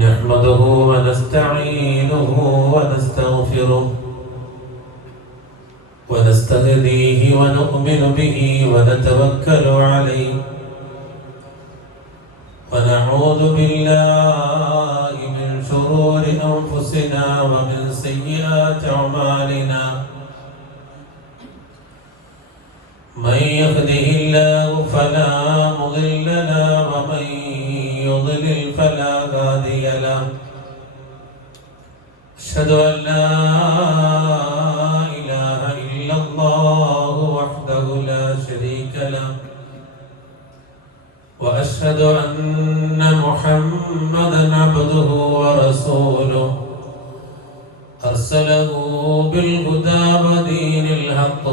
نحمده ونستعينه ونستغفره ونستهديه ونؤمن به ونتوكل عليه ونعوذ بالله من شرور أنفسنا ومن سيئات أعمالنا من يهده الله فلا مضل له ومن يضلل فلا هادي له أشهد أن لا إله إلا الله وحده لا شريك له وأشهد أن محمدا عبده ورسوله أرسله بالهدى ودين الحق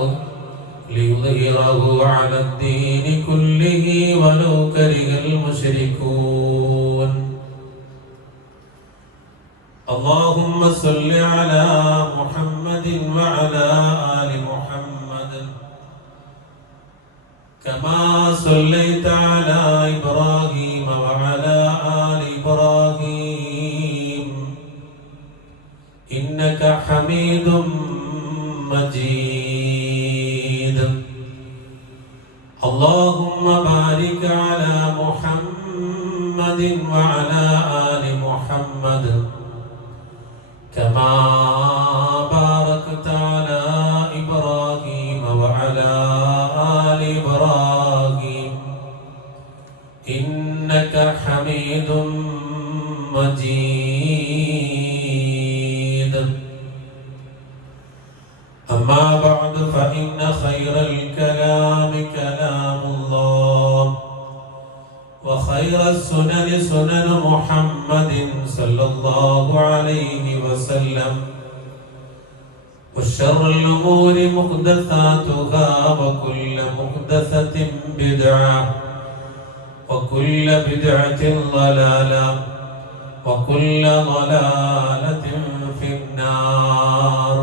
ليظهره على الدين كله ولو كره المشركون اللهم صل على محمد وعلى آل محمد كما صليت على إبراهيم وعلى آل إبراهيم إنك حميد مجيد اللهم بارك على محمد وعلى آل محمد كما باركت على إبراهيم وعلى آل إبراهيم إنك حميد مجيد أما بعد فإن خير الكلام كلام الله وخير السنن سنن محمد صلى الله عليه وسلم وشر الأمور محدثاتها وكل محدثة بدعة وكل بدعة ضلالة وكل ضلالة في النار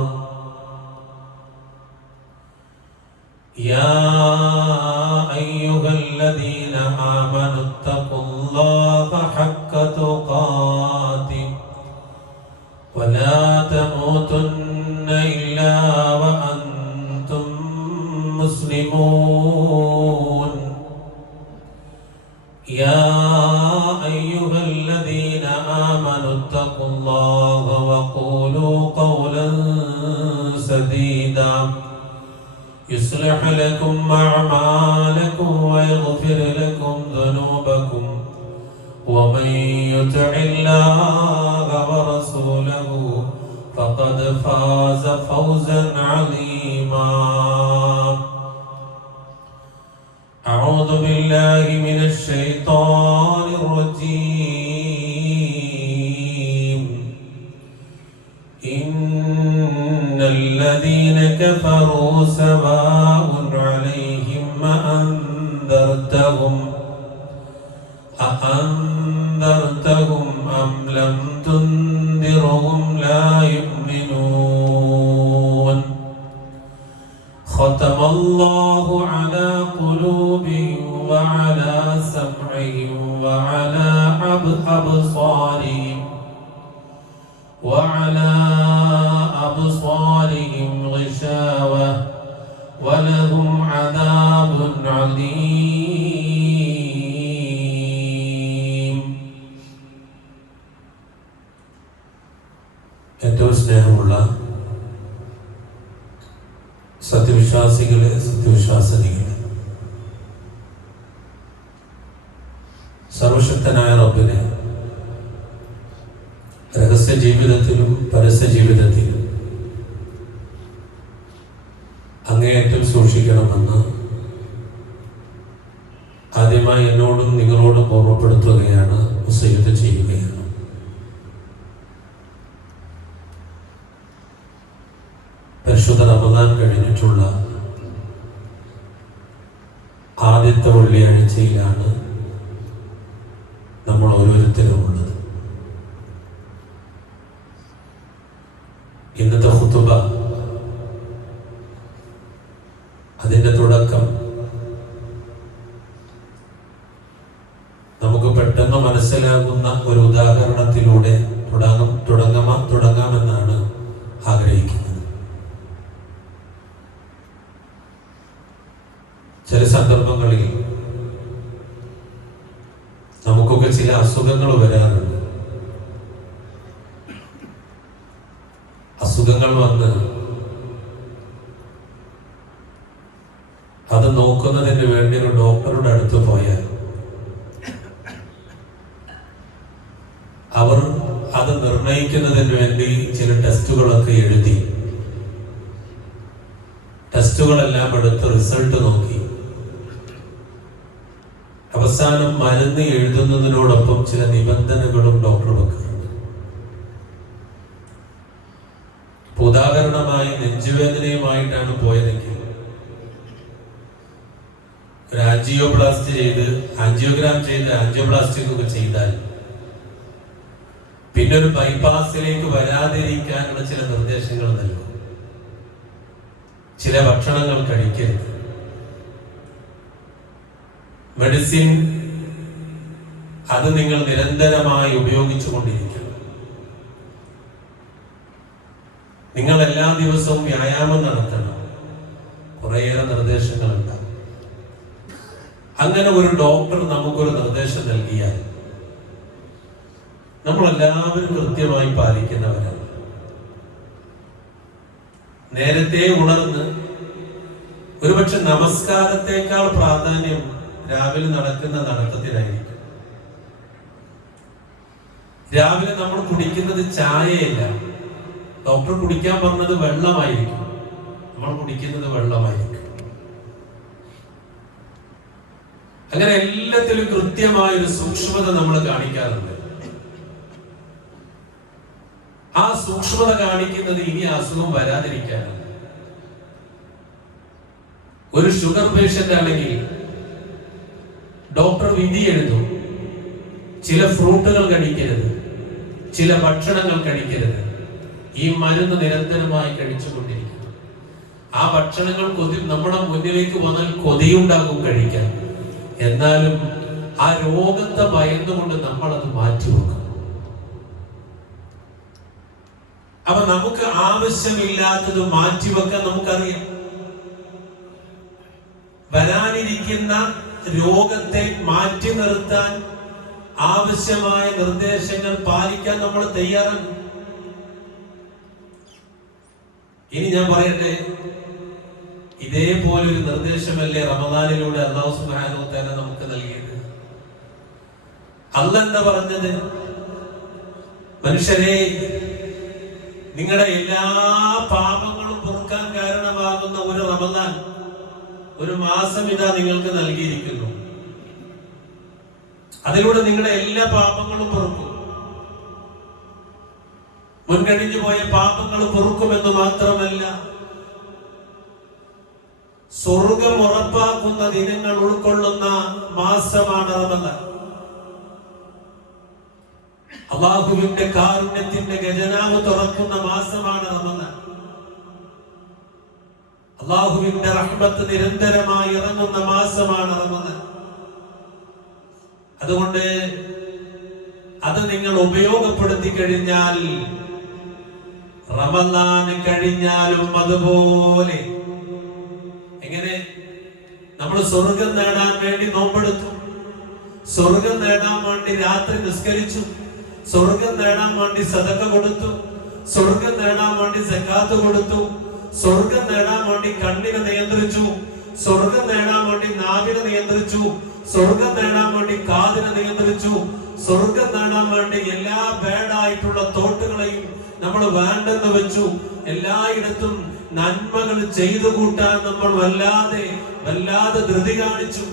يا أيها الذين آمنوا اتقوا الله حق تقاته ولا تموتن إلا وأنتم مسلمون يا أيها الذين آمنوا اتقوا الله وقولوا قولا سديدا يصلح لكم أعمالكم ويغفر لكم ذنوبكم ومن يطع الله ورسوله فقد فاز فوزا عظيما أعوذ بالله من الشيطان الرجيم إن الذين كفروا سواء عليهم أأنذرتهم أم لم تنذرهم لا يؤمنون ختم الله على قلوبهم وعلى سمعهم وعلى أبصارهم غشاوة ولهم عذاب عظيم. ഏറ്റവും സ്നേഹമുള്ള സത്യവിശ്വാസികളെ, സത്യവിശ്വാസിനികളെ, സർവശക്തനായ റബ്ബിനെ രഹസ്യ ജീവിതത്തിലും പരസ്യ ജീവിതത്തിലും അങ്ങേയറ്റം സൂക്ഷിക്കണമെന്ന് ആദ്യമായി എന്നോടും നിങ്ങളോടും ഓർമ്മപ്പെടുത്തുകയാണ്, വസിയ്യത്ത് ചെയ്യുകയാണ്. പരിശുദ്ധ റമദാൻ കഴിഞ്ഞിട്ടുള്ള ആദ്യത്തെ വെള്ളിയാഴ്ചയിലാണ് നമ്മൾ ഓരോരുത്തരും ഉള്ളത്. ഇന്നത്തെ ഖുതുബ അതിൻ്റെ തുടക്കം നമുക്ക് പെട്ടെന്ന് മനസ്സിലാകുന്ന ഒരു ഉദാഹരണത്തിലൂടെ തുടങ്ങാമെന്നാണ് ആഗ്രഹിക്കുന്നത്. ചില സന്ദർഭങ്ങളിൽ നമുക്കൊക്കെ ചില അസുഖങ്ങൾ വരാറുണ്ട്. അസുഖങ്ങൾ വന്ന് അത് നോക്കുന്നതിന് വേണ്ടി ഒരു ഡോക്ടറുടെ അടുത്ത് പോയാൽ അവർ അത് നിർണയിക്കുന്നതിന് വേണ്ടി ചില ടെസ്റ്റുകളൊക്കെ എഴുതി, ടെസ്റ്റുകളെല്ലാം എടുത്ത് റിസൾട്ട് നോക്കി അവസാനം മരുന്ന് എഴുതുന്നതിനോടൊപ്പം ചില നിബന്ധനകളും ഡോക്ടർ വെക്കാറുണ്ട്. ഉദാഹരണമായി നെഞ്ചുവേദനയുമായിട്ടാണ് പോയതെങ്കിൽ ഒരു ആൻജിയോഗ്രാം ചെയ്ത് ആൻജിയോപ്ലാസ്റ്റിക് ഒക്കെ ചെയ്താൽ പിന്നെ ഒരു ബൈപ്പാസിലേക്ക് വരാതിരിക്കാനുള്ള ചില നിർദ്ദേശങ്ങൾ നൽകും. ചില ഭക്ഷണങ്ങൾ കഴിക്കരുത്, മെഡിസിൻ അത് നിങ്ങൾ നിരന്തരമായി ഉപയോഗിച്ചു കൊണ്ടിരിക്കണം, നിങ്ങൾ എല്ലാ ദിവസവും വ്യായാമം നടത്തണം, കുറേയേറെ നിർദ്ദേശങ്ങളുണ്ടാകും. അങ്ങനെ ഒരു ഡോക്ടർ നമുക്കൊരു നിർദ്ദേശം നൽകിയാൽ നമ്മളെല്ലാവരും കൃത്യമായി പാലിക്കുന്നവരാണ്. നേരത്തെ ഉണർന്ന് ഒരുപക്ഷെ നമസ്കാരത്തെക്കാൾ പ്രാധാന്യം രാവിലെ നടക്കുന്ന നടത്തത്തിനായിരിക്കും. രാവിലെ നമ്മൾ കുടിക്കുന്നത് ചായയല്ല, ഡോക്ടർ കുടിക്കാൻ പറഞ്ഞത് വെള്ളമായിരിക്കും, നമ്മൾ കുടിക്കുന്നത് വെള്ളമായിരിക്കും. അങ്ങനെ എല്ലാത്തിലും കൃത്യമായൊരു സൂക്ഷ്മത നമ്മൾ കാണിക്കാറുണ്ട്. ആ സൂക്ഷ്മത കാണിക്കുന്നത് ഇനി അസുഖം വരാതിരിക്കാനാണ്. ഒരു ഷുഗർ പേഷ്യന്റ് ആണെങ്കിൽ ഡോക്ടർ വിധി എഴുതും, ചില ഫ്രൂട്ടുകൾ കഴിക്കരുത്, ചില ഭക്ഷണങ്ങൾ കഴിക്കരുത്. ഈ മരുന്ന് നിരന്തരമായി കഴിച്ചുകൊണ്ടിരിക്കും. ആ ഭക്ഷണങ്ങൾ നമ്മുടെ മുന്നിലേക്ക് വന്നാൽ കൊതിയുണ്ടാകും കഴിക്കാൻ. എന്നാലും ആ രോഗത്തെ ഭയന്നുകൊണ്ട് നമ്മൾ അത് മാറ്റിവെക്കും. അപ്പൊ നമുക്ക് ആവശ്യമില്ലാത്തത് മാറ്റിവെക്കാൻ നമുക്കറിയാം. വരാനിരിക്കുന്ന രോഗത്തെ മാറ്റി നിർത്താൻ ആവശ്യമായ നിർദ്ദേശങ്ങൾ പാലിക്കാൻ നമ്മൾ തയ്യാറാണ്. ഇനി ഞാൻ പറയട്ടെ, ഇതേപോലൊരു നിർദ്ദേശമല്ലേ റമദാനിലൂടെ അല്ലാഹു സുബ്ഹാനഹു വ തആല നമുക്ക് നൽകിയത്? അല്ലാഹ് എന്താ പറഞ്ഞത്? മനുഷ്യരെ, നിങ്ങളുടെ എല്ലാ പാപങ്ങളും പൊറുക്കാൻ കാരണമാകുന്ന ഒരു റമദാൻ, ഒരു മാസം ഇതാ നിങ്ങൾക്ക് നൽകിയിരിക്കുന്നു. അതിലൂടെ നിങ്ങളുടെ എല്ലാ പാപങ്ങളും പൊറുക്കും. മുൻകഴിഞ്ഞു പോയ പാപങ്ങൾ പൊറുക്കുമെന്ന് മാത്രമല്ല, സ്വർഗം ഉറപ്പാക്കുന്ന ദിനങ്ങൾ ഉൾക്കൊള്ളുന്ന മാസമാണ് റമദാൻ. അല്ലാഹുവിന്റെ കാരുണ്യത്തിന്റെ ഖജനാവ് തുറക്കുന്ന മാസമാണ് റമദാൻ. അല്ലാഹുവിന്റെ റഹ്മത്ത് നിരന്തരമായി ഇറങ്ങുന്ന മാസമാണ് റമദാൻ. അതുകൊണ്ട് അത് നിങ്ങൾ ഉപയോഗപ്പെടുത്തി കഴിഞ്ഞാൽ റമദാൻ കഴിഞ്ഞാലും അതുപോലെ. എങ്ങനെ? നമ്മൾ സ്വർഗം നേടാൻ വേണ്ടി നോമ്പെടുത്തു, സ്വർഗം നേടാൻ വേണ്ടി രാത്രി നിസ്കരിച്ചു, സ്വർഗം നേടാൻ വേണ്ടി സദഖ കൊടുത്തു, സ്വർഗം നേടാൻ വേണ്ടി സക്കാത്ത് കൊടുത്തു, സ്വർഗം നേടാൻ വേണ്ടി കണ്ണിനെ നിയന്ത്രിച്ചു, സ്വർഗം നേടാൻ വേണ്ടി നാവിനെ നിയന്ത്രിച്ചു, സ്വർഗം നേടാൻ വേണ്ടി കാതിനെ നിയന്ത്രിച്ചു, സ്വർഗം നേടാൻ വേണ്ടി എല്ലാ ബാഡായിട്ടുള്ള തോട്ടുകളെയും നമ്മൾ വേണ്ടെന്ന് വെച്ചു. എല്ലായിടത്തും നന്മകൾ ചെയ്തു കൂട്ടാൻ നമ്മൾ വല്ലാതെ ധൃതി കാണിച്ചു.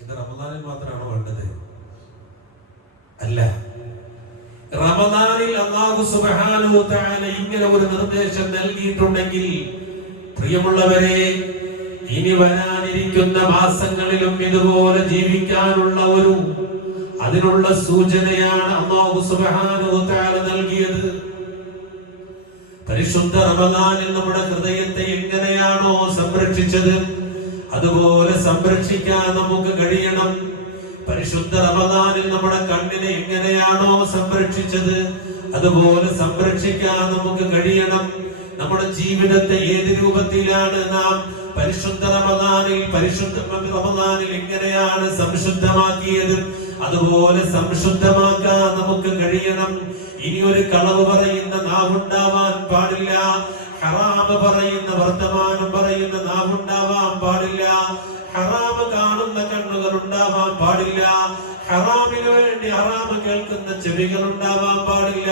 ഇത് റമദാനിൽ മാത്രമാണ് വേണ്ടത്? അല്ല. റമദാനിൽ അല്ലാഹു സുബ്ഹാനഹു വ തആല ഇങ്ങനെ ഒരു നിർദ്ദേശം നൽകിയിട്ടുണ്ടെങ്കിൽ, പ്രിയമുള്ളവരെ, ഇനി വരാനിരിക്കുന്ന മാസങ്ങളിലും ഇതുപോലെ ജീവിക്കാനുള്ള അതിനുള്ള സൂചനയാണ് അല്ലാഹു സുബ്ഹാനഹു വ തആല നൽകിയത്. പരിശുദ്ധ റമദാനിൽ നമ്മുടെ ഹൃദയത്തെ എങ്ങനെയാണോ സംരക്ഷിച്ചത്, അതുപോലെ സംരക്ഷിക്കാൻ നമുക്ക് കഴിയണം. പരിശുദ്ധ റമദാനിൽ നമ്മുടെ കണ്ണിനെ എങ്ങനെയാണോ സംരക്ഷിച്ചത് അതുപോലെ സംരക്ഷിക്കാൻ നമുക്ക് കഴിയണം. നമ്മുടെ ജീവിതത്തെ ഏത് രൂപത്തിലാണ് നാം പരിശുദ്ധ റമദാനിൽ എങ്ങനെയാണ് സംശുദ്ധമാക്കിയത് അതുപോലെ സംശുദ്ധമാക്കാൻ നമുക്ക് കഴിയണം. ഇനി ഒരു കളവ് പറയുന്ന നാവുണ്ടാവാൻ പാടില്ല. ഹറാമ് പറയുന്ന വർത്തമാനം പറയുന്ന നാവുണ്ടാവാൻ പാടില്ല. ഹറാമ് കാണുന്ന കണ്ണുകൾ ഉണ്ടാവാൻ പാടില്ല. ഹറാമിന് വേണ്ടി ഹറാമ് കേൾക്കുന്ന ചെവികൾ ഉണ്ടാവാൻ പാടില്ല.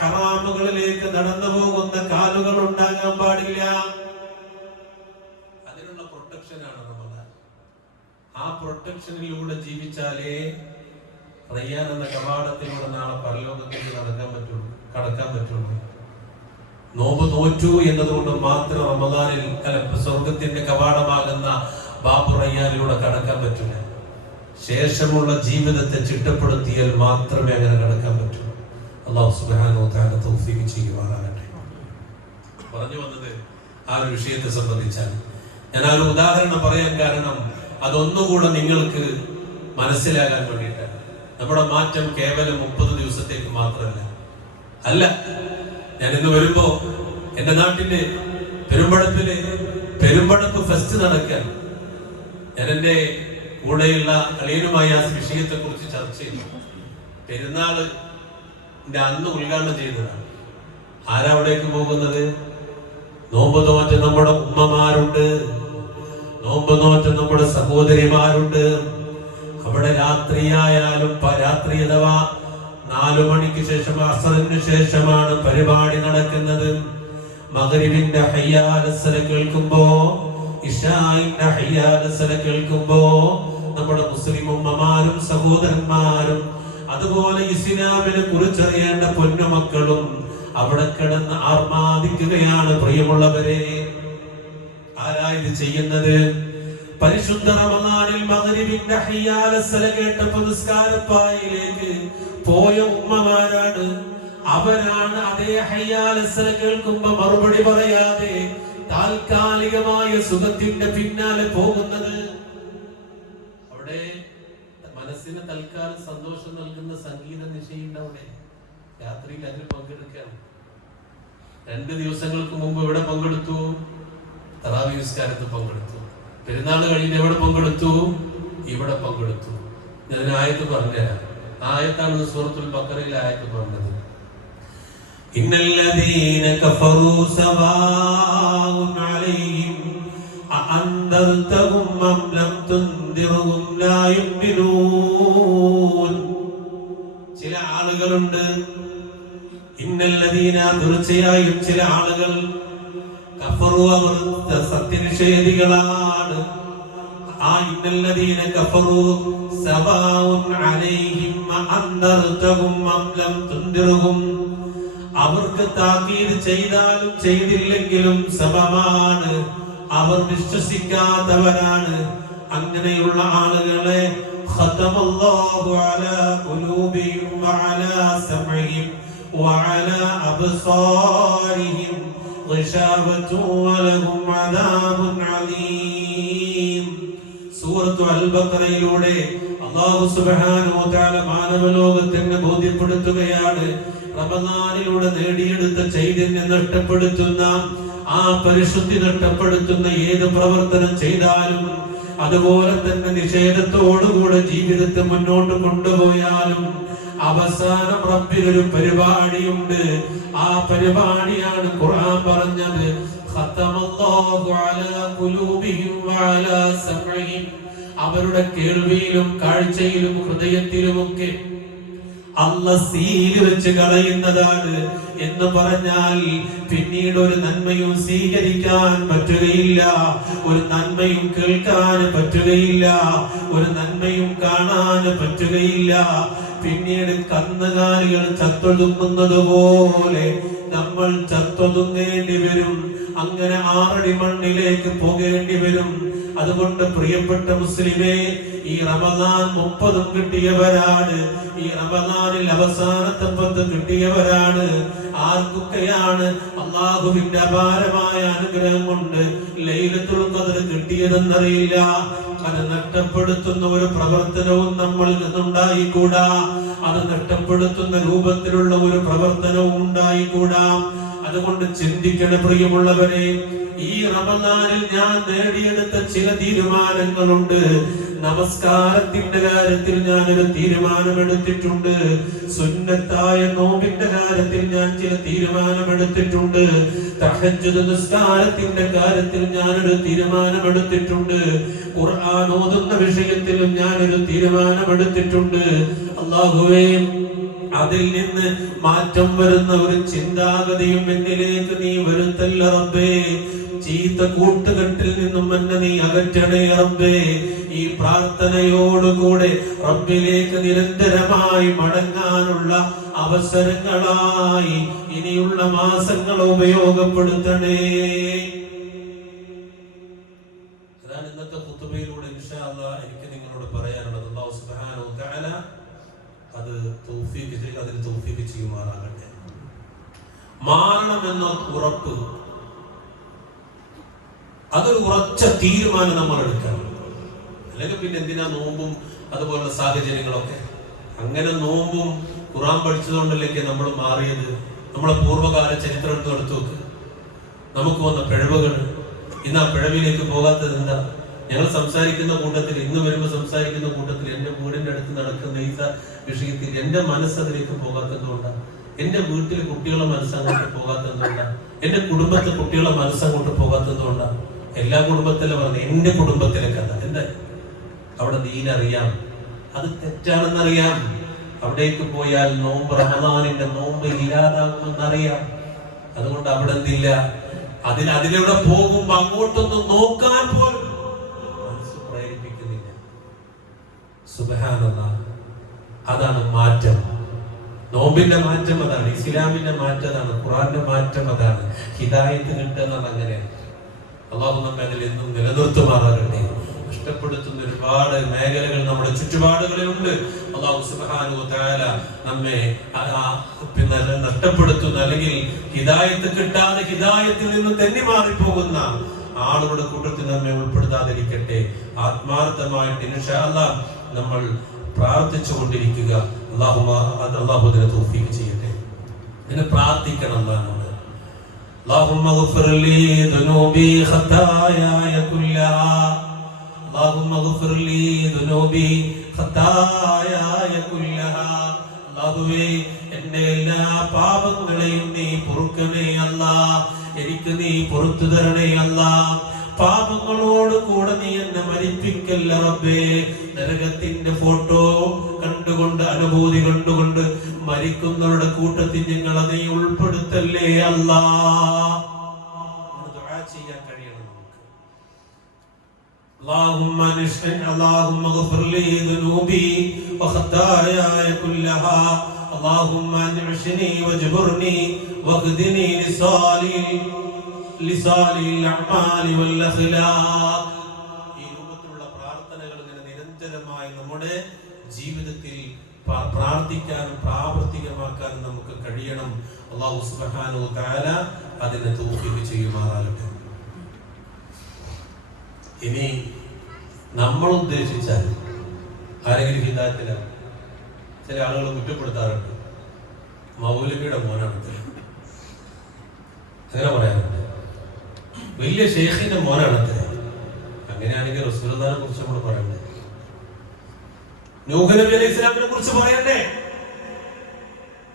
ഹറാമുകളിലേക്ക് നടന്നു പോകുന്ന കാലുകൾ ഉണ്ടാകാൻ പാടില്ല. അതിനുള്ള പ്രൊട്ടക്ഷനാണ് റമദാൻ. ആ പ്രൊട്ടക്ഷനിലൂടെ ജീവിച്ചാലേ റയ്യാൻ എന്ന കവാടത്തിലൂടെ നാളെ പരലോകത്തേക്ക് കടക്കാൻ പറ്റുള്ളൂ. നോമ്പ് നോറ്റു എന്നതുകൊണ്ട് മാത്രം റമദാനിൽ സ്വർഗത്തിന്റെ കവാടമാകുന്ന ബാബു റയ്യാനിലൂടെ കടക്കാൻ പറ്റില്ല. ശേഷമുള്ള ജീവിതത്തെ ചിട്ടപ്പെടുത്തിയാൽ മാത്രമേ അങ്ങനെ കടക്കാൻ പറ്റൂ. അല്ലാഹു സുബ്ഹാനഹു വ തആല തൗഫീഖ് ചെയ്യുവാനാകട്ടെ. പറഞ്ഞു വന്നത് ആ ഒരു വിഷയത്തെ സംബന്ധിച്ചാണ്. ഞാൻ ആ ഒരു ഉദാഹരണം പറയാൻ കാരണം അതൊന്നുകൂടെ നിങ്ങൾക്ക് മനസ്സിലാകാൻ വേണ്ടിയിട്ടാണ്. നമ്മുടെ മാറ്റം കേവലം 30 ദിവസത്തേക്ക് മാത്രമല്ല. ഞാൻ ഇന്ന് വരുമ്പോ എന്റെ നാട്ടില് പെരുമ്പടപ്പ് ഫെസ്റ്റ് നടക്കാൻ ഞാൻ എന്റെ കൂടെയുള്ള കളിയനുമായി ആ വിഷയത്തെ കുറിച്ച് ചർച്ച ചെയ്തു. പെരുന്നാള് അന്ന് ഉദ്ഘാടനം ചെയ്തതാണ്. ആരാ അവിടേക്ക് പോകുന്നത്? നോമ്പ് നോറ്റ നമ്മുടെ ഉമ്മമാരുണ്ട്, നോമ്പ് നോറ്റ നമ്മുടെ സഹോദരിമാരുണ്ട്. അവിടെ രാത്രിയായാലും രാത്രി അഥവാ 4 മണിക്ക് ശേഷം അസറിന് ശേഷമാണ് പരിപാടി നടക്കുന്നത്. മഗ്രിബിന്റെ ഹയ്യാലസ്സല കേൾക്കുമ്പോ, ഇശാഇന്റെ ഹയ്യാലസ്സല കേൾക്കുമ്പോ നമ്മുടെ മുസ്ലിം ഉമ്മമാരും സഹോദരന്മാരും അതുപോലെ ഇസ്ലാമിനെ കുറിച്ചറിയേണ്ട പൊന്നുമക്കളും അവിടെ കിടന്ന് ആർമാദിക്കുകയാണ്. പ്രിയമുള്ളവരെ, ആരാ ഇത് ചെയ്യുന്നത്? പരിശുദ്ധ റമദാനിൽ മഗ്രിബിന്റെ ഹയ്യാലസ്സല കേട്ടപ്പോൾ നിസ്കാരപ്പായിലേക്ക് പോയ ഉമ്മമാരാണ്. അവരാണ് അതേ ഹയ്യാലസ്സല കേൾക്കുമ്പോ മറുപടി പറയാതെ താൽക്കാലികമായ സുഖത്തിന്റെ പിന്നാലെ പോകുന്നത്. അവിടെ മനസ്സിന് തൽക്കാലം സന്തോഷം നൽകുന്ന സംഗീത നിശയുണ്ട്. അവിടെ രാത്രിയിൽ അതിൽ പങ്കെടുക്കുകയാണ്. 2 ദിവസങ്ങൾക്ക് മുമ്പ് ഇവിടെ പങ്കെടുത്തു, തറാവീഹ് നിസ്കാരത്തിൽ പങ്കെടുത്തു. പെരുന്നാൾ കഴിഞ്ഞ് എവിടെ പങ്കെടുത്തു? ഇവിടെ പങ്കെടുത്തു. ഞാൻ ആയത്ത് പറഞ്ഞുതരാം. ആയത്താണ് സൂറത്തുൽ ബഖറയിലെ ആയത്ത് പറഞ്ഞത്. ഇന്നല്ലദീന കഫറൂ സവാഉൻ അലൈഹിം അഅൻദർതഹും അം ലം തുൻദിറുഹും ലാ യുമിനൂൻ. ചില ആളുകളുണ്ട്, ഇന്നല്ലദീന തീർച്ചയായും ചില ആളുകൾ കഫറു അവർ സത്യനിഷേധികളാണ്. ആ ഇന്നല്ലദീന കഫറു സവാഉൻ അലൈഹിം അഅൻദർതഹും അം ലം തുൻദിറുഹും. അവർക്ക് താക്കീത് ചെയ്താലും ചെയ്തില്ലെങ്കിലും സമമാണ്, അവർ വിശ്വസിക്കാത്തവരാണ്. അങ്ങനെയുള്ള ആളുകളെ ഖതമല്ലാഹു അലാ ഖുലൂബിഹിം വഅലാ സമഇഹിം വഅലാ അബ്സാരിഹിം ഗിശാവത്തുൻ വലഹും അദാബുൻ അലീം. സൂറത്തു അൽ ബഖറയിലൂടെ അല്ലാഹു സുബ്ഹാനഹു വ തആല മാനവലോകത്തിന് ബോധ്യപ്പെടുത്തുകയാണ്, റമദാനിലൂടെ നേടിയെടുത്ത ചൈതന്യം നഷ്ടപ്പെടുത്തുന്ന, ആ പരിശുദ്ധി നഷ്ടപ്പെടുത്തുന്ന ഏത് പ്രവർത്തനം ചെയ്താലും, അതുപോലെ തന്നെ നിഷേധത്തോടുകൂടെ ജീവിതത്തെ മുന്നോട്ട് കൊണ്ടുപോയാലും അവസാനം റബ്ബിനൊരു പരിപാടിയുണ്ട്. ആ പരിപാടിയാണ് ഖുർആൻ പറഞ്ഞത്, ഖതമല്ലാഹു അലാ ഖുലൂബിഹിം വഅലാ സമഇഹിം. അവരുടെ കേൾവിയിലും കാഴ്ചയിലും ഹൃദയത്തിലുമൊക്കെ അല്ലാഹ് സീല് വെച്ച് കളയുന്നതാണ് എന്ന് പറഞ്ഞാൽ പിന്നീട് ഒരു നന്മയും സ്വീകരിക്കാൻ പറ്റുകയില്ല, ഒരു നന്മയും കേൾക്കാൻ പറ്റുകയില്ല, ഒരു നന്മയും കാണാൻ പറ്റുകയില്ല. പിന്നീട് കന്നുകാലികൾ ചത്തൊടുക്കുന്നത് പോലെ നമ്മൾ ചത്തൊതുങ്ങേണ്ടി വരും. അങ്ങനെ 6 അടി മണ്ണിലേക്ക് പോകേണ്ടി വരും. അതുകൊണ്ട് പ്രിയപ്പെട്ട മുസ്ലിമേ, ഈ റമദാൻ 30 കിട്ടിയവരാണ്. ഈ റമദാനിൽ അവസാനത്തെ 10 കിട്ടിയവരാണ്. ആർക്കൊക്കെയാണ് അള്ളാഹുവിന്റെ അപാരമായ അനുഗ്രഹം കൊണ്ട് ലൈലത്തുൽ ഖദ്ർ കിട്ടിയതെന്നറിയില്ല. അത് നഷ്ടപ്പെടുത്തുന്ന ഒരു പ്രവർത്തനവും നമ്മളിൽ നിന്നുണ്ടായിക്കൂടാ. അത് നഷ്ടപ്പെടുത്തുന്ന രൂപത്തിലുള്ള ഒരു പ്രവർത്തനവും ഉണ്ടായിക്കൂടാ. അതുകൊണ്ട് ചിന്തിക്കണം പ്രിയമുള്ളവരെ, ഈ റമദാനിൽ ഞാൻ നേടിയെടുത്ത ചില തീരുമാനങ്ങളുണ്ട്. നമസ്കാരത്തിന്റെ കാര്യത്തിൽ ഞാനൊരു തീരുമാനമെടുത്തിട്ടുണ്ട്. സുന്നത്തായ നോമ്പിന്റെ കാര്യത്തിൽ ഞാൻ ചില തീരുമാനമെടുത്തിട്ടുണ്ട്. തഹജ്ജുദ് നിസ്കാരത്തിന്റെ കാര്യത്തിൽ ഞാനൊരു തീരുമാനമെടുത്തിട്ടുണ്ട്. ഖുർആൻ ഓതുന്ന വിഷയത്തിലും ഞാനൊരു തീരുമാനമെടുത്തിട്ടുണ്ട്. അല്ലാഹുവേ, അതിൽ നിന്ന് മാറ്റം വരുന്ന ഒരു ചിന്താഗതിയും എന്നിലേക്ക് നീ വരുത്തല്ല റബ്ബേ. ചീത്ത കൂട്ടുകെട്ടിൽ നിന്നും എന്നെ നീ അകറ്റണേ റബ്ബേ. ഈ പ്രാർത്ഥനയോടുകൂടെ റബ്ബിലേക്ക് നിരന്തരമായി മടങ്ങാനുള്ള അവസരങ്ങളായി ഇനിയുള്ള മാസങ്ങൾ ഉപയോഗപ്പെടുത്തണേ. അതാണ് ഇന്നത്തെ ഖുതുബയിലൂടെ ഇൻഷാ അല്ലാഹ് എനിക്ക് നിങ്ങളോട് പറയാനുള്ളത്. അല്ലാഹു സുബ്ഹാനഹു വ തആല അത് അതിന് തൗഫീഖ് ചെയ്യുമാറാകട്ടെ. മാറണമെന്ന ഉറപ്പ്, അതൊരു ഉറച്ച തീരുമാനം നമ്മൾ എടുക്കണം. അല്ലെങ്കിൽ പിന്നെ എന്തിനാ നോമ്പും അതുപോലുള്ള സാഹചര്യങ്ങളൊക്കെ? അങ്ങനെ നോമ്പും ഖുർആൻ പഠിച്ചതുകൊണ്ടല്ലേ നമ്മൾ മാറിയത്? നമ്മളെ പൂർവ്വകാല ചരിത്രം എടുത്തു നോക്ക്. നമുക്ക് വന്ന പിഴവുകൾ, ഇന്ന് ആ പിഴവിലേക്ക് പോകാത്തത് എന്താ? ഞങ്ങൾ സംസാരിക്കുന്ന കൂട്ടത്തിൽ, ഇന്ന് വരുമ്പോൾ സംസാരിക്കുന്ന കൂട്ടത്തിൽ എന്റെ വീടിന്റെ അടുത്ത് നടക്കുന്ന ഈ വിഷയത്തിൽ എന്റെ മനസ്സതിലേക്ക് പോകാത്തതുകൊണ്ടാണ്. എന്റെ വീട്ടിൽ കുട്ടികളുടെ മനസ്സങ്ങോട്ട് പോകാത്തതുകൊണ്ടാണ്. എന്റെ കുടുംബത്തെ കുട്ടികളുടെ മനസ്സങ്ങോട്ട് പോകാത്തതുകൊണ്ടാണ്. എല്ലാ കുടുംബത്തിലും പറഞ്ഞ എന്റെ കുടുംബത്തിലെ കഥ എന്താ? അവിടെ ദീനറിയാം, അത് തെറ്റാണെന്നറിയാം. അവിടേക്ക് പോയാൽ നോമ്പ്, റമദാനിന്റെ നോമ്പ് ഇല്ലാതാകുമെന്നറിയാം. അതുകൊണ്ട് അവിടെ എന്തില്ല, അതിലൂടെ പോകുമ്പോ അങ്ങോട്ടൊന്നും നോക്കാൻ പോലും മനസ്സ് പ്രേരിപ്പിക്കുന്നില്ല. സുബ്ഹാനല്ലാഹ്, അതാണ് മാറ്റം. നോമ്പിന്റെ മാറ്റം അതാണ്, ഇസ്ലാമിന്റെ മാറ്റം അതാണ്, ഖുർആന്റെ മാറ്റം അതാണ്. ഹിദായത്ത് കിട്ടുന്നത് അങ്ങനെയാണ്. അല്ലാഹു നമ്മെ അതിൽ എന്നും നിലനിർത്തുമാറാകട്ടെ. നഷ്ടപ്പെടുത്തുന്ന ഒരുപാട് മേഖലകൾ നമ്മുടെ ചുറ്റുപാടുകളിലുണ്ട്. അല്ലാഹു സുബ്ഹാനഹു വ തആല നമ്മെ നഷ്ടപ്പെടുത്തുന്ന, അല്ലെങ്കിൽ ഹിദായത്ത് കിട്ടാതെ ഹിദായത്തിൽ നിന്ന് തെന്നി മാറിപ്പോകുന്ന ആളുകളുടെ കൂട്ടത്തിൽ നമ്മെ ഉൾപ്പെടുത്താതിരിക്കട്ടെ. ആത്മാർത്ഥമായിട്ട് ഇൻഷാ അല്ലാഹ് നമ്മൾ പ്രാർത്ഥിച്ചു കൊണ്ടിരിക്കുക. അല്ലാഹു അതിനെ തൗഫീഖ് ചെയ്യട്ടെ. ഇതിനെ പ്രാർത്ഥിക്കണം. اللهم اغفر لي ذنوبي خطاياي كلها اللهم اغفر لي ذنوبي خطاياي كلها അല്ലാഹുവേ, എന്റെ എല്ലാ പാപങ്ങളെയും നീ പൊറുക്കണേ അല്ലാഹ്. എനിക്ക് നീ പൊറുത്തു തരണേ അല്ലാഹ്. പാപങ്ങളോട് കൂടെ നീ എന്നെ മരിപ്പിക്കല്ല റബ്ബേ. നരകത്തിന്റെ ഫോട്ടോ കണ്ടുകൊണ്ട്, അനുഭൂതി കണ്ടുകൊണ്ട് മരിക്കുന്നവരുടെ കൂട്ടത്തിൽ ഞങ്ങളെ നീ ഉൾപ്പെടുത്തല്ലേ അല്ലാഹ്. ദുആ ചെയ്യാൻ കഴിയണം നമുക്ക്. اللهم اغفر لي ذنوبي وخطاياي كلها اللهم انعشني واجبرني واهدني لصالح الاعمال والاخلاق. ഈ രൂപത്തിലുള്ള പ്രാർത്ഥനകൾ നിരന്തരമായി നമ്മുടെ ജീവിതത്തിൽ പ്രാർത്ഥിക്കാനും പ്രാവർത്തികമാക്കാനും നമുക്ക് കഴിയണം. അല്ലാഹു സുബ്ഹാനഹു വ തആല അതിനെ തൗഫീഖ് ചെയ്യുമാറാകട്ടെ. ഇനി നമ്മൾ ഉദ്ദേശിച്ചാൽ ആരെങ്കിലും ഹിദായത്തിലാണ്. ചില ആളുകൾ കുറ്റപ്പെടുത്താറുണ്ട്, മൗലവിയുടെ മോനാണ്, അങ്ങനെ പറയാറുണ്ട്, വലിയ ശൈഖിന്റെ മോനാണ്. അങ്ങനെയാണെങ്കിൽ റസൂലുള്ളാഹിനെ കുറിച്ച് നമ്മൾ പറയണ്ടേ? നൂഹ് നബി അലൈഹി സ്വലാമിനെ കുറിച്ച് പറയണ്ടേ?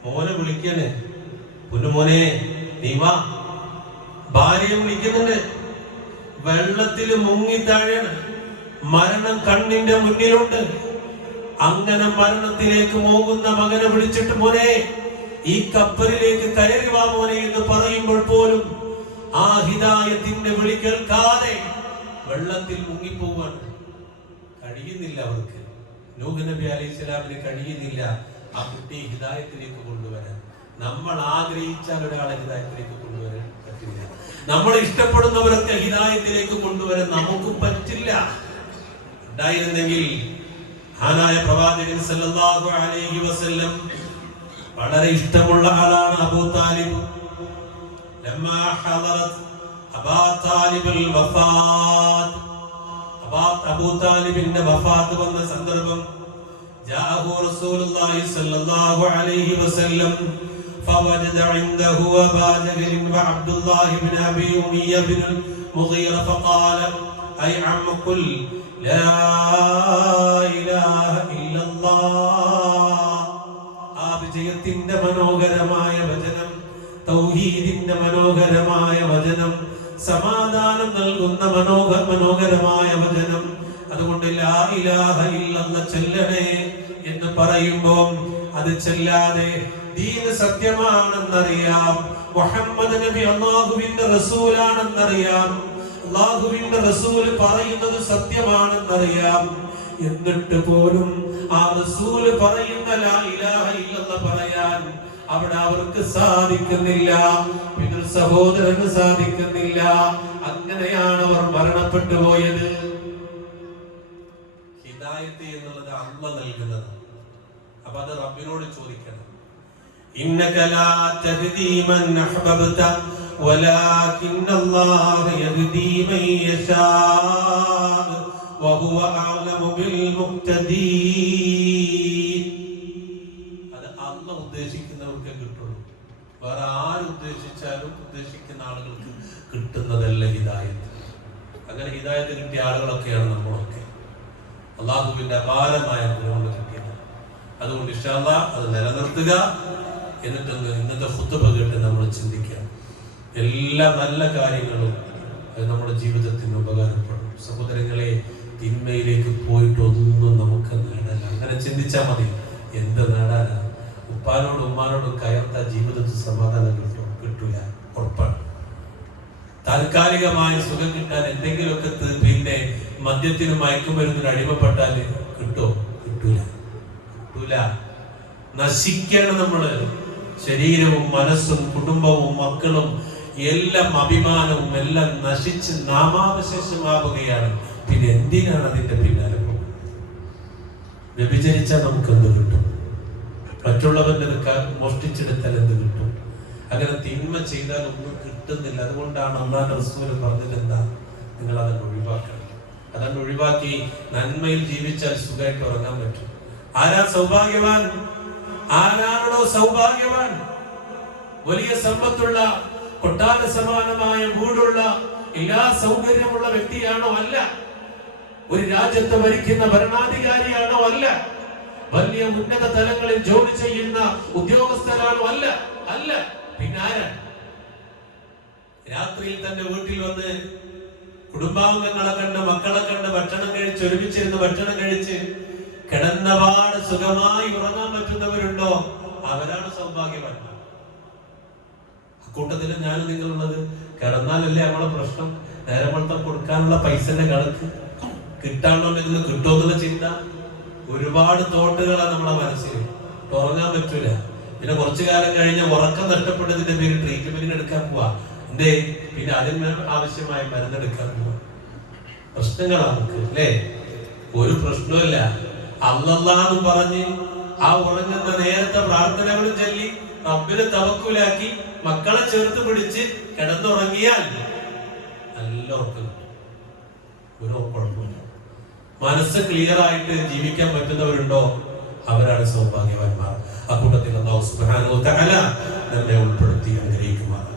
മോനെ വിളിക്കണേ, പൊന്നുമോനെ നീ വാ. ഭാര്യയെ വിളിക്കുന്നുണ്ട്, വെള്ളത്തിൽ മുങ്ങി താഴെയാണ്, മരണം കണ്ണിന്റെ മുന്നിലുണ്ട്. അങ്ങനെ മരണത്തിലേക്ക് പോകുന്ന മകനെ വിളിച്ചിട്ട് മോനെ ഈ കപ്പലിലേക്ക് കയറി വാ മോനെ എന്ന് പറയുമ്പോൾ പോലും ആ ഹിദായത്തിന്റെ വിളി കേൾക്കാതെ വെള്ളത്തിൽ മുങ്ങിപ്പോവാൻ കഴിയുന്നില്ല അവർക്ക്. നൂഹ് നബി അലൈഹി സ്വലാമിന് കഴിയുന്നില്ല ആ കുട്ടി ഹിദായത്തിലേക്ക് കൊണ്ടുവരാൻ. നമ്മൾ ആഗ്രഹിച്ചാൽ ഒരാളെ ഹിദായത്തിലേക്ക് കൊണ്ടുവരാൻ പറ്റില്ല. നമ്മൾ ഇഷ്ടപ്പെടുന്നവരൊക്കെ ഹിദായത്തിലേക്ക് കൊണ്ടുവരാൻ നമുക്ക് പറ്റില്ല. ഉണ്ടായിരുന്നെങ്കിൽ മഹാനായ പ്രവാചകൻ സല്ലല്ലാഹു അലൈഹി വസല്ലം വളരെ ഇഷ്ടമുള്ള ആളാണ് അബൂ താലിബ്. ലമ്മാ ഹദറത് അബൂ താലിബുൽ വഫാത്ത്, അബൂ താലിബിന്റെ വഫാത്ത് വന്ന സന്ദർഭം ജാഅഹു റസൂലുള്ളാഹി സല്ലല്ലാഹു അലൈഹി വസല്ലം فوجد عنده أبا جهل وعبد الله بن أبي أمية بن المغيرة فقال أي عم قل لا إله إلا الله. ആ വിജയത്തിന്റെ മനോഹരമായ വചനം, തൗഹീദിന്റെ മനോഹരമായ വചനം, സമാധാനം നൽകുന്ന മനോഹരമായ വചനം. അതുകൊണ്ട് ലാ ഇലാഹ ഇല്ലല്ലാഹ് ചൊല്ലണേ എന്ന് പറയുമ്പോൾ അത് ചെല്ലാതെ ദീൻ സത്യമാണെന്നറിയാം, മുഹമ്മദ് നബി അല്ലാഹുവിന്റെ റസൂലാണെന്നറിയാം, അല്ലാഹുവിന്റെ റസൂൽ പറയുന്നത് സത്യമാണെന്നറിയാം, എന്നിട്ട് പോലും ആ റസൂൽ പറയുന്ന ലാ ഇലാഹ ഇല്ലല്ലാഹ് പറയാൻ അവിടെ അവർക്ക് സാധിക്കുന്നില്ല, പിന്നെ സഹോദരന് സാധിക്കുന്നില്ല. അങ്ങനെയാണ് അവർ മരണപ്പെട്ടു പോയത്. ഹിദായത്ത് എന്നുള്ളത് അല്ലാഹ് നൽകുന്നത്. അപ്പൊ അത് റബ്ബിനോട് ചോദിക്കണം. إنك لا تهدي من أحببت ولكن الله يهدي من يشاء وهو أعلم بالمهتدين. അത് അല്ലാഹ് ഉദ്ദേശിക്കുന്നവർക്ക് കിട്ടുള്ളൂ. വേറെ ആര് ഉദ്ദേശിച്ചാലും ഉദ്ദേശിക്കുന്ന ആളുകൾക്ക് കിട്ടുന്നതല്ല ഹിദായത്ത്. അങ്ങനെ ഹിദായത്ത് കിട്ടിയ ആളുകളൊക്കെയാണ് നമ്മളൊക്കെ. അല്ലാഹുവിന്റെ അപാരമായ ഗുണം കിട്ടിയത്. അതുകൊണ്ട് ഇൻഷാ അല്ലാഹ് അത് നിലനിർത്തുക. എന്നിട്ടൊന്ന് ഇന്നത്തെ ഖുത്ബ കേട്ട് നമ്മൾ ചിന്തിക്കുക. എല്ലാ നല്ല കാര്യങ്ങളും അത് നമ്മുടെ ജീവിതത്തിന് ഉപകാരപ്പെടും. സഹോദരങ്ങളെ, തിന്മയിലേക്ക് പോയിട്ടൊന്നും നമുക്ക് നേടാനില്ല. അങ്ങനെ ചിന്തിച്ചാൽ മതി. എന്ത് നേടാനാ? ഉപ്പാനോടും ഉമ്മാനോടും കയർത്ത ജീവിതത്തിൽ സമാധാനം കിട്ടൂല, ഉറപ്പാണ്. താൽക്കാലികമായ സുഖം കിട്ടാൻ എന്തെങ്കിലുമൊക്കെ പിന്നെ മദ്യത്തിനും മയക്കുമരുന്നിനും അടിമപ്പെട്ടാൽ കിട്ടുമോ? കിട്ടൂല. നശിക്കണം നമ്മള്. ശരീരവും മനസ്സും കുടുംബവും മക്കളും എല്ലാം അഭിമാനവും എല്ലാം നശിച്ച് നാമാവശേഷമാവുകയാണ്. പിന്നെ എന്തിനാണ് അതിന്റെ പിന്നാലെ പോകുന്നത്? വ്യഭിചരിച്ചാൽ നമുക്ക് എന്ത് കിട്ടും? മറ്റുള്ളവന്റെ മോഷ്ടിച്ചെടുത്താൽ എന്ത് കിട്ടും? അങ്ങനെ തിന്മ ചെയ്താൽ ഒന്നും കിട്ടുന്നില്ല. അതുകൊണ്ടാണ് അല്ലാഹുവിന്റെ റസൂൽ പറഞ്ഞത് എന്താ? നിങ്ങൾ അതങ്ങ് ഒഴിവാക്കണം. അതങ്ങ് ഒഴിവാക്കി നന്മയിൽ ജീവിച്ചാൽ സുഖമായിട്ട് ഉറങ്ങാൻ പറ്റും. ആരാ സൗഭാഗ്യവാൻ? ആരാണോ സൗഭാഗ്യവാൻ? വലിയ സമ്പത്തുള്ള, കൊട്ടാര സമാനമായ വീടുള്ള, എല്ലാ സൗകര്യമുള്ള വ്യക്തിയാണോ? അല്ല. ഒരു രാജ്യത്ത് ഭരിക്കുന്ന ഭരണാധികാരിയാണോ? അല്ല. വലിയ ഉന്നത തലങ്ങളിൽ ജോലി ചെയ്യുന്ന ഉദ്യോഗസ്ഥരാണോ? അല്ല. അല്ല. പിന്നെ ആരാ? രാത്രിയിൽ തന്റെ വീട്ടിൽ വന്ന് കുടുംബാംഗങ്ങളെ കണ്ട്, മക്കളെ കണ്ട് ഭക്ഷണം കഴിച്ച്, ഒരുമിച്ചിരുന്ന് ഭക്ഷണം കഴിച്ച് കിടന്നപാട് സുഖമായി ഉറങ്ങാൻ പറ്റുന്നവരുണ്ടോ? അവരാണ് സൗഭാഗ്യവാന്മാർ. അക്കൂട്ടത്തില് ഞാനും നിങ്ങളുള്ളത്. കിടന്നാലല്ലേ നമ്മളെ പ്രശ്നം. നേരമൊത്തം കൊടുക്കാനുള്ള പൈസന്റെ കണക്ക്, കിട്ടാനുള്ള കിട്ടുമെന്നുള്ള ചിന്ത. ഒരുപാട് തോട്ടുകളാണ് നമ്മളെ മനസ്സിൽ. ഉറങ്ങാൻ പറ്റൂല. പിന്നെ കുറച്ചു കാലം കഴിഞ്ഞ് ഉറക്കം നഷ്ടപ്പെട്ടതിന്റെ പേര് ട്രീറ്റ്മെന്റിന് എടുക്കാൻ പോവാ. എന്തേ? പിന്നെ അതിന് ആവശ്യമായ മരുന്നെടുക്കാൻ പോവാ. പ്രശ്നങ്ങളാണ് നമുക്ക്, അല്ലേ? ഒരു പ്രശ്നമില്ല. അല്ലാഹു പറഞ്ഞ് ആ ഉറങ്ങുന്ന നേരത്തെ പ്രാർത്ഥനകളും ചൊല്ലി റബ്ബിനെ തവക്കുലാക്കി മക്കളെ ചേർത്ത് പിടിച്ച് കിടന്നുറങ്ങിയാൽ നല്ല ഉറക്കം കിട്ടും. ഒരു കുഴപ്പമില്ല. മനസ്സ് ക്ലിയർ ആയിട്ട് ജീവിക്കാൻ പറ്റുന്നവരുണ്ടോ? അവരാണ് സൗഭാഗ്യവാന്മാർ. അക്കൂട്ടത്തിൽ അല്ലാഹു സുബ്ഹാനഹു വ തആല നമ്മെ ഉൾപ്പെടുത്തി അനുഗ്രഹിക്കുമാറാകട്ടെ.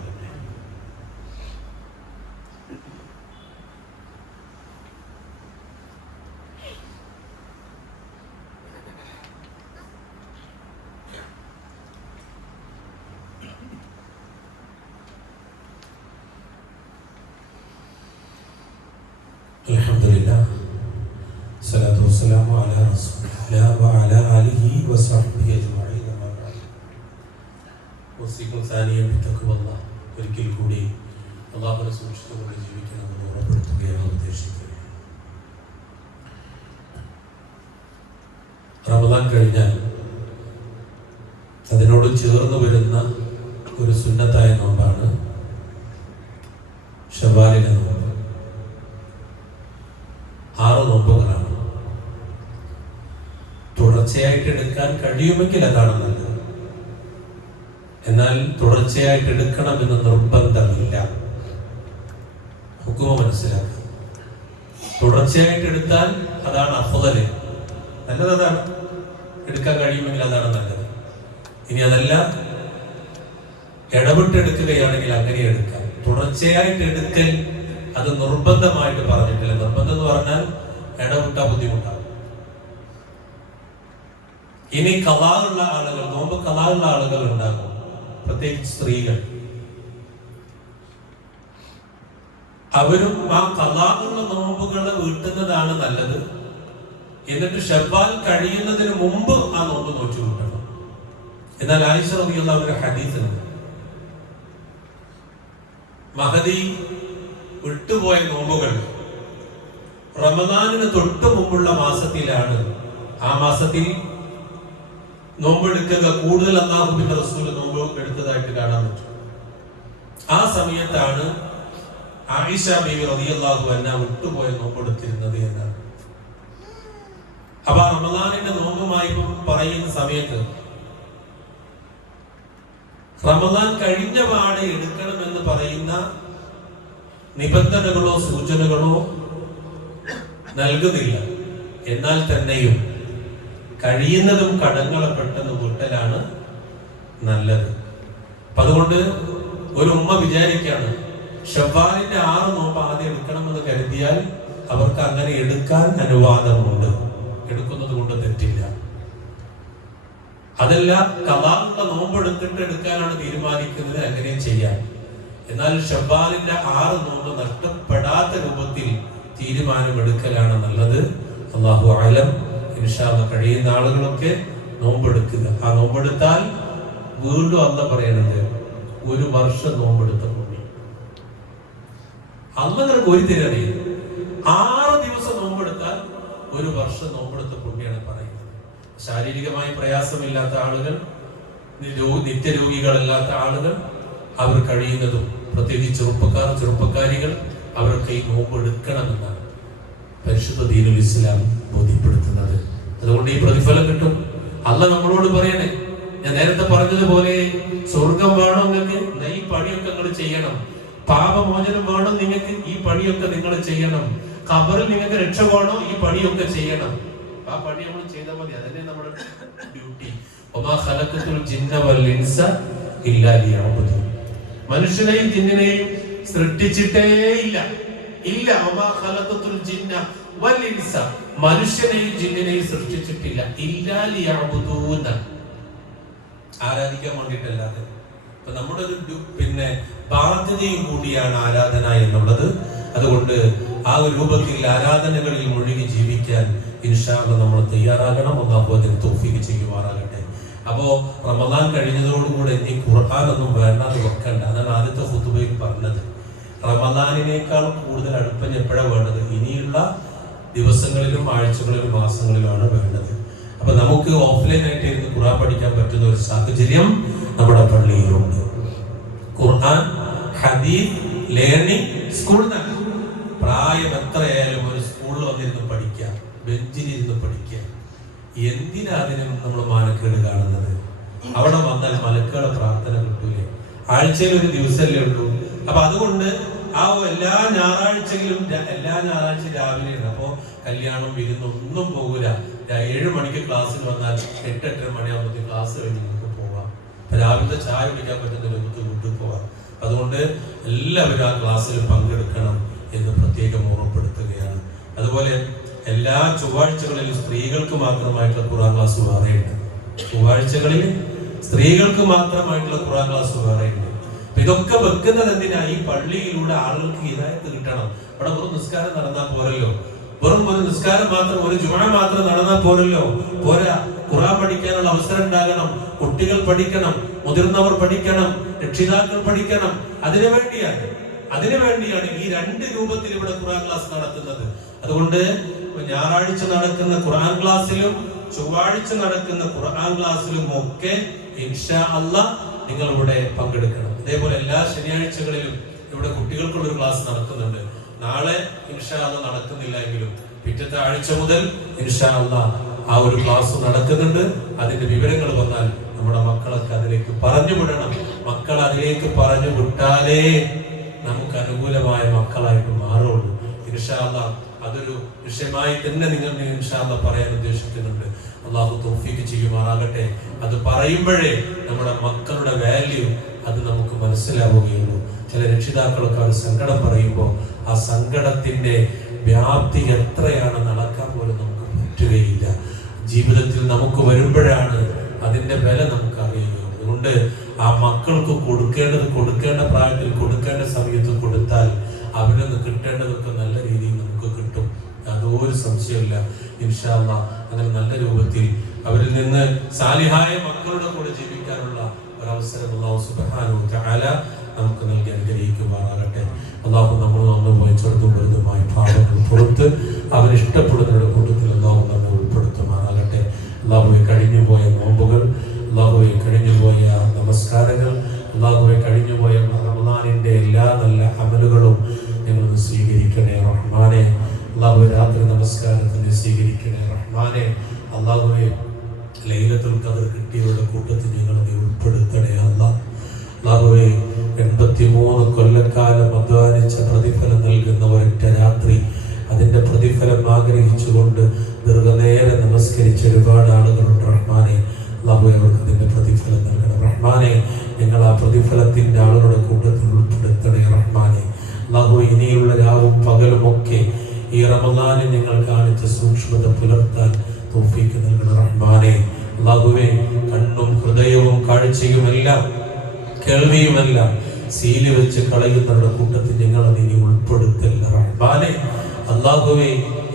അൽഹംദുലില്ലാഹ്, സ്വലാത്തു വസ്സലാമു അലാ റസൂലില്ലാഹി വഅലാ ആലിഹി വസഹ്ബിഹി അജ്മഈൻ. അമ്മാ ബഅദ്. വസിക്കും സാനിയ ബിത്തഖ്വല്ലാഹ്. ഒരിക്കൽ കൂടി അല്ലാഹുവിനെ സൂക്ഷിച്ചുകൊണ്ട് ജീവിക്കണമെന്ന് ഓർമ്മപ്പെടുത്തുകയാണ് ഉദ്ദേശിക്കുന്നത്. റമദാൻ കഴിഞ്ഞാൽ അതിനോട് ചേർന്ന് വരുന്ന ഒരു സുന്നത്തായ നോമ്പാണ് ശവ്വാലിലെ നോമ്പ്. 6 നോമ്പുകളാണ്. തുടർച്ചയായിട്ട് എടുക്കാൻ കഴിയുമെങ്കിൽ അതാണ് നല്ലത്. എന്നാൽ തുടർച്ചയായിട്ട് എടുക്കണമെന്ന് നിർബന്ധമില്ല. ഹുക്കുമ മനസ്സിലാക്കുക. തുടർച്ചയായിട്ട് എടുത്താൽ അതാണ് അഫ്ളല്, നല്ലത് അതാണ്. എടുക്കാൻ കഴിയുമെങ്കിൽ അതാണ് നല്ലത്. ഇനി അതല്ല, ഇടവിട്ടെടുക്കുകയാണെങ്കിൽ അങ്ങനെ എടുക്കാം. തുടർച്ചയായിട്ട് എടുക്കൽ അത് നിർബന്ധമായിട്ട് പറഞ്ഞിട്ടില്ല. നിർബന്ധം എന്ന് പറഞ്ഞാൽ ഇടവിട്ട ബുദ്ധിമുട്ടാണ്. ഇനി ഖളാഉള്ള ആളുകൾ, നോമ്പ് ഖളാഉള്ള ആളുകൾ ഉണ്ടാകും, പ്രത്യേകിച്ച് സ്ത്രീകൾ. അവരും ആ ഖളാഉള്ള നോമ്പുകൾ വീട്ടുന്നതാണ് നല്ലത്. എന്നിട്ട് ശവ്വാൽ കഴിയുന്നതിന് മുമ്പ് ആ നോമ്പ് നോച്ചു കൂട്ടണം. എന്നാൽ ആയിഷ റളിയല്ലാഹു അൻഹ ഹദീസുണ്ട്, മഹദി വിട്ടുപോയ നോമ്പുകൾ റമദാനിന് തൊട്ട് മുമ്പുള്ള മാസത്തിലാണ്. ആ മാസത്തിൽ നോമ്പെടുക്കുക കൂടുതൽ അല്ലാഹുവിന്റെ റസൂൽ നോമ്പ് എടുത്തതായിട്ട് കാണാൻ പറ്റും. ആ സമയത്താണ് ആയിഷ ബീവി റളിയല്ലാഹു അൻഹ വിട്ടുപോയ നോമ്പെടുത്തിരുന്നത് എന്നാണ്. അപ്പൊ റമദാനിന്റെ നോമ്പുമായി പറയുന്ന സമയത്ത് റമദാൻ കഴിഞ്ഞ പാടെ എടുക്കണമെന്ന് പറയുന്ന നിബന്ധനകളോ സൂചനകളോ നൽകുന്നില്ല. എന്നാൽ തന്നെയും കഴിയുന്നതും കടങ്ങളെ പെട്ടെന്ന് വിട്ടലാണ് നല്ലത്. അപ്പൊ അതുകൊണ്ട് ഒരു ഉമ്മ വിചാരിക്കാണ് ശവ്വാലിന്റെ 6 നോമ്പ് ആദ്യം എടുക്കണമെന്ന് കരുതിയാൽ അവർക്ക് അങ്ങനെ എടുക്കാൻ അനുവാദമുണ്ട്. എടുക്കുന്നത് കൊണ്ട് തെറ്റില്ല. അതല്ല, ഖളാഉള്ള നോമ്പ് എടുക്കാനാണ് തീരുമാനിക്കുന്നത്, അങ്ങനെ ചെയ്യാം. എന്നാൽ ശവ്വാലിന്റെ 6 നോമ്പ് നഷ്ടപ്പെടാത്ത രൂപത്തിൽ തീരുമാനമെടുക്കലാണ് നല്ലത്. അല്ലാഹു അഅലം. ഇൻഷാ അല്ലാഹ് കഴിയുന്ന ആളുകളൊക്കെ നോമ്പെടുക്കുക. ആ നോമ്പെടുത്താൽ വീണ്ടും അല്ലാഹ് പറയുന്നത് 1 വർഷം നോമ്പെടുത്ത പുണ്യം. അല്ലാഹ് ഒരു തിരടി 6 ദിവസം നോമ്പെടുത്താൽ 1 വർഷം നോമ്പെടുത്ത പുണ്യാണ് പറയുന്നത്. ശാരീരികമായി പ്രയാസമില്ലാത്ത ആളുകൾ, നിത്യരോഗികളല്ലാത്ത ആളുകൾ, അവർ കഴിയുന്നതും പ്രത്യേകിച്ച് ചെറുപ്പക്കാരികൾ അവർക്ക് ഈ നോമ്പ് എടുക്കണമെന്നാണ് പരിശുദ്ധ ദീനുൽ ഇസ്ലാം ബോധ്യപ്പെടുത്തുന്നത്. അതുകൊണ്ട് ഈ പ്രതിഫലം കിട്ടും. അല്ലാഹ് നമ്മളോട് പറയണേ, ഞാൻ നേരത്തെ പറഞ്ഞതുപോലെ സ്വർഗം വേണോ നിങ്ങൾക്ക്, ഈ പണിയൊക്കെ നിങ്ങൾ ചെയ്യണം. പാപമോചനം വേണം നിങ്ങൾക്ക്, ഈ പണിയൊക്കെ നിങ്ങൾ ചെയ്യണം. ഖബറിൽ നിങ്ങൾക്ക് രക്ഷ വേണോ, ഈ പണിയൊക്കെ ചെയ്യണം. ആ പണി നമ്മൾ ചെയ്താൽ മതി. അതന്നെ നമ്മുടെ ഡ്യൂട്ടി. വമാ ഖലഖതുൽ ജിന്ന വൽ ഇൻസ ഇല്ലാ ലിയഅ്ബുദൂൻ. മനുഷ്യനെയും ജിന്നിനെയും സൃഷ്ടിച്ചിട്ടേ ഇല്ല. വമാ ഖലഖതുൽ ജിന്ന വൽ ഇൻസ, മനുഷ്യനെയും ജിന്നിനെയും സൃഷ്ടിച്ചിട്ടില്ല, ഇല്ലാ ലിയഅ്ബുദൂൻ, ആരാധിക്കാൻ വേണ്ടിയിട്ടല്ലാതെ. അപ്പൊ നമ്മുടെ ഒരു ബാധ്യതയും കൂടിയാണ് ആരാധന എന്നുള്ളത്. അതുകൊണ്ട് ആ ഒരു രൂപത്തിൽ ആരാധനകളിൽ മുഴുകി ജീവിക്കാൻ ഇൻഷാ അല്ലാഹ് നമ്മൾ തയ്യാറാകണം. അല്ലാഹു അതിന് തൗഫീഖ് ചെയ്യുമാറാകട്ടെ. അപ്പോ റമദാൻ കഴിഞ്ഞതോടുകൂടെ ഇനി ഖുർആനൊന്നും വേണ്ടാന്ന് വെക്കണ്ട. അതാണ് ആദ്യത്തെ ഖുതുബയിൽ പറഞ്ഞത്. റമദാനിനേക്കാൾ കൂടുതൽ അടുപ്പം എപ്പോഴാണ് വേണ്ടത്? ഇനിയുള്ള ദിവസങ്ങളിലും ആഴ്ചകളിലും മാസങ്ങളിലുമാണ് വേണ്ടത്. അപ്പൊ നമുക്ക് ഓഫ്ലൈൻ ആയിട്ട് ഇരുന്ന് ഖുർആൻ പഠിക്കാൻ പറ്റുന്ന ഒരു സാഹചര്യം നമ്മുടെ പള്ളിയിലുണ്ട്. ഖുർആൻ, ഹദീസ്, ലേണിംഗ് സ്കൂൾ തന്നെ. പ്രായം എത്രയായാലും ഒരു സ്കൂളിൽ വന്നിരുന്ന് പഠിക്കാം, ബെഞ്ചിലിരുന്ന് പഠിക്കാം. എന്തിനാ അതിനും നമ്മൾ മാനക്കേട് കാണുന്നത്? അവിടെ വന്നാൽ മലക്കുകളുടെ പ്രാർത്ഥന കിട്ടൂലേ? ആഴ്ചയിൽ ഒരു ദിവസമല്ലേ ഉള്ളൂ. അപ്പൊ അതുകൊണ്ട് ആ എല്ലാ ഞായറാഴ്ചയിലും, എല്ലാ ഞായറാഴ്ച രാവിലെയാണ്. അപ്പോ കല്യാണം, വിരുന്നൊന്നും പോകൂല. 7 മണിക്ക് ക്ലാസ്സിൽ വന്നാൽ 8-8:30 മണിയാകുമ്പോൾ ക്ലാസ് കഴിഞ്ഞ് നമുക്ക് പോവാം. രാവിലത്തെ ചായ കുടിക്കാൻ പറ്റുന്ന രൂപത്തിൽ വീട്ടിൽ പോവാം. അതുകൊണ്ട് എല്ലാവരും ആ ക്ലാസ്സിൽ പങ്കെടുക്കണം എന്ന് പ്രത്യേകം ഓർമ്മപ്പെടുത്തുകയാണ്. അതുപോലെ എല്ലാ ചൊവ്വാഴ്ചകളിലും സ്ത്രീകൾക്ക് മാത്രമായിട്ടുള്ള ഖുർആൻ ക്ലാസ് വേറെയുണ്ട്. ചൊവ്വാഴ്ചകളിൽ സ്ത്രീകൾക്ക് മാത്രമായിട്ടുള്ള ഖുർആൻ ക്ലാസ് വേറെയുണ്ട്. അപ്പൊ ഇതൊക്കെ വെക്കുന്നത് എന്തിനാ? ഈ പള്ളിയിലൂടെ ആളുകൾക്ക് ഹിദായത്ത് കിട്ടണം. അവിടെ വെറും നിസ്കാരം നടന്നാൽ പോരല്ലോ. വെറും ഒരു നിസ്കാരം മാത്രം, ഒരു ജുമഅ മാത്രം നടന്നാൽ പോരല്ലോ. പോരാ, ഖുർആൻ പഠിക്കാനുള്ള അവസരം ഉണ്ടാകണം. കുട്ടികൾ പഠിക്കണം, മുതിർന്നവർ പഠിക്കണം, രക്ഷിതാക്കൾ പഠിക്കണം. അതിനുവേണ്ടിയാണ് ഈ 2 രൂപത്തിൽ ഇവിടെ ഖുർആൻ ക്ലാസ് നടത്തുന്നത്. അതുകൊണ്ട് ഞായറാഴ്ച നടക്കുന്ന ഖുർആൻ ക്ലാസ്സിലും ചൊവ്വാഴ്ച നടക്കുന്ന ഖുർആൻ ക്ലാസ്സിലും ഒക്കെ ഇൻഷാ അല്ലാഹ് നിങ്ങൾ ഇവിടെ പങ്കെടുക്കണം. അതേപോലെ എല്ലാ ശനിയാഴ്ചകളിലും ഇവിടെ കുട്ടികൾക്കുള്ള ഒരു ക്ലാസ് നടക്കുന്നുണ്ട്. നാളെ ഇൻഷാ അല്ലാഹ് നടക്കുന്നില്ല എങ്കിലും പിറ്റത്തെ ആഴ്ച മുതൽ ഇൻഷാ അല്ലാഹ് ആ ഒരു ക്ലാസ് നടക്കുന്നുണ്ട്. അതിന്റെ വിവരങ്ങൾ വന്നാൽ നമ്മുടെ മക്കളൊക്കെ അതിലേക്ക് പറഞ്ഞു വിടണം. മക്കൾ അതിലേക്ക് പറഞ്ഞു വിട്ടാലേ നമുക്ക് അനുകൂലമായ മക്കളായിട്ട് മാറുള്ളൂ. ഇൻഷാ അല്ലാഹ് അതൊരു വിഷയമായി തന്നെ നിങ്ങൾ ഇൻഷാ അല്ലാഹ് പറയാൻ ഉദ്ദേശിക്കുന്നുണ്ട്. അള്ളാഹു തൗഫീഖ് ചെയ്യുമാറാകട്ടെ. അത് പറയുമ്പോഴേ നമ്മുടെ മക്കളുടെ വാല്യൂ അത് നമുക്ക് മനസ്സിലാവുകയുള്ളൂ. ചില രക്ഷിതാക്കളൊക്കെ ഒരു സങ്കടം പറയുമ്പോൾ ആ സങ്കടത്തിന്റെ വ്യാപ്തി എത്രയാണ് നടക്കാൻ പോലും നമുക്ക് പറ്റുകയില്ല. ജീവിതത്തിൽ നമുക്ക് വരുമ്പോഴാണ് അതിന്റെ വില നമുക്ക് അറിയുകയുള്ളൂ. അതുകൊണ്ട് ആ മക്കൾക്ക് കൊടുക്കേണ്ട പ്രായത്തിൽ കൊടുക്കേണ്ട സമയത്ത് കൊടുത്താൽ അവരൊന്ന് കിട്ടേണ്ടതൊക്കെ നല്ല രീതിയിൽ നമുക്ക് കിട്ടും. യാതൊരു സംശയമില്ല. ഇൻഷാ അല്ലാഹ് അങ്ങനെ നല്ല രൂപത്തിൽ അവരിൽ നിന്ന് സാലിഹായ മക്കളുടെ കൂടെ ജീവിക്കാനുള്ള ഒരവസരം അല്ലാഹു സുബ്ഹാനഹു വ തആല നമുക്ക് നൽകി അനുഗ്രഹിക്കുമാറാകട്ടെ. അല്ലാഹു നമ്മൾ പോയി ചെറുതും വലുതുമായ പാപങ്ങൾ പുറത്ത് അവൻ ഇഷ്ടപ്പെടുന്നവരുടെ കൂട്ടത്തിൽ അല്ലാഹു നമ്മെ ഉൾപ്പെടുത്തുമാറാകട്ടെ. അല്ലാഹുവെ കഴിഞ്ഞുപോയ നോമ്പുകൾ, അല്ലാഹുവെ കഴിഞ്ഞുപോയ നമസ്കാരങ്ങൾ, അല്ലാഹുവെ കഴിഞ്ഞുപോയ റമദാനിന്റെ എല്ലാ നല്ല അമലുകളും ഞങ്ങളൊന്ന് സ്വീകരിക്കണേ റഹ്മാനെ. അല്ലാഹുവെ രാത്രി നമസ്കാരത്തിന് സ്വീകരിക്കണേ റഹ്മാനെ. അല്ലാഹുവെ ലൈലത്തുൽ ഖദർ കിട്ടിയവരുടെ കൂട്ടത്തിൽ ഞങ്ങളെ ഉൾപ്പെടുത്തണേ അല്ലാഹ്. അല്ലാഹുവെ 83 കൊല്ലക്കാലം അധ്വാനിച്ച പ്രതിഫലം നൽകുന്ന ഒരൊറ്റ രാത്രി, അതിന്റെ പ്രതിഫലം ആഗ്രഹിച്ചുകൊണ്ട് ദീർഘനേരം നമസ്കരിച്ച ഒരുപാട് ആളുകളുണ്ട് റഹ്മാനെ. അല്ലാഹുവെ അവർക്ക് അതിന്റെ പ്രതിഫലം നൽകണം റഹ്മാനെ. ഞങ്ങൾ ആ പ്രതിഫലത്തിന്റെ ആളുകളുടെ കൂട്ടത്തിൽ ഉൾപ്പെടുത്തണേ റഹ്മാനെ. അല്ലാഹുവെ ഇനിയുള്ള രാവും പകലും ഒക്കെ ഈ റമദാനെ നിങ്ങൾ കാണിച്ച സൂക്ഷ്മത പുലർത്താൻ തൗഫീഖ് നൽകണം റഹ്മാനെ. അല്ലാഹുവെ കണ്ണും ഹൃദയവും കാഴ്ചയുമെല്ലാം കേൾവിയുമെല്ലാം സീല് വെച്ച് കളയുന്നവരുടെ കൂട്ടത്തിൽ ഞങ്ങളെ നീ ഉൾപ്പെടുത്തല്ല റഹ്മാനെ. അല്ലാഹുവേ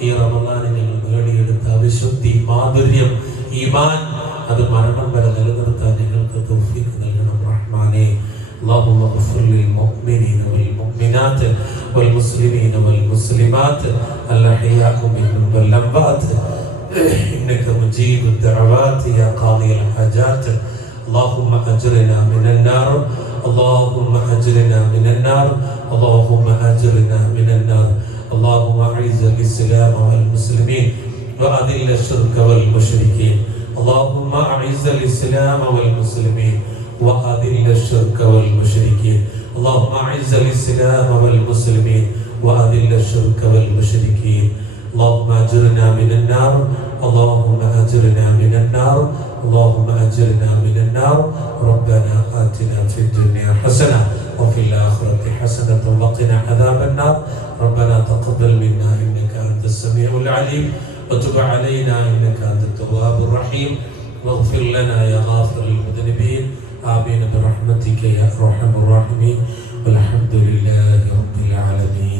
ഈ റമദാനെ ഞങ്ങൾ നേടിയെടുത്ത വിശുദ്ധി, മാധുര്യം, ഈമാൻ അത് മരണം വരെ നിലനിർത്താൻ ഞങ്ങൾക്ക് തൗഫീഖ് നൽകണം റഹ്മാനെ. اللهم اغفر للمؤمنين والمؤمنات والمسلمين والمسلمات الأحياء منهم والأموات إنك مجيب الدعوات يا قاضي الحاجات. اللهم أجرنا من النار، اللهم أجرنا من النار، اللهم أجرنا من النار. اللهم أعز الإسلام والمسلمين وأذل الشرك والمشركين. اللهم أعز الإسلام والمسلمين وأذل الشرك والمشركين. اللهم أعز الإسلام والمسلمين وأذل الشرك والمشركين. اللهم أجرنا من النار، اللهم أجرنا من النار، اللهم أجرنا من النار. ربنا آتنا في الدنيا حسنة وفي الآخرة حسنة وقنا عذاب النار. ربنا تقبل منا إنك أنت السميع العليم وتب علينا إنك أنت التواب الرحيم واغفر لنا يا غافر المذنبين. آمين برحمتك يا أرحم الراحمين والحمد لله رب العالمين.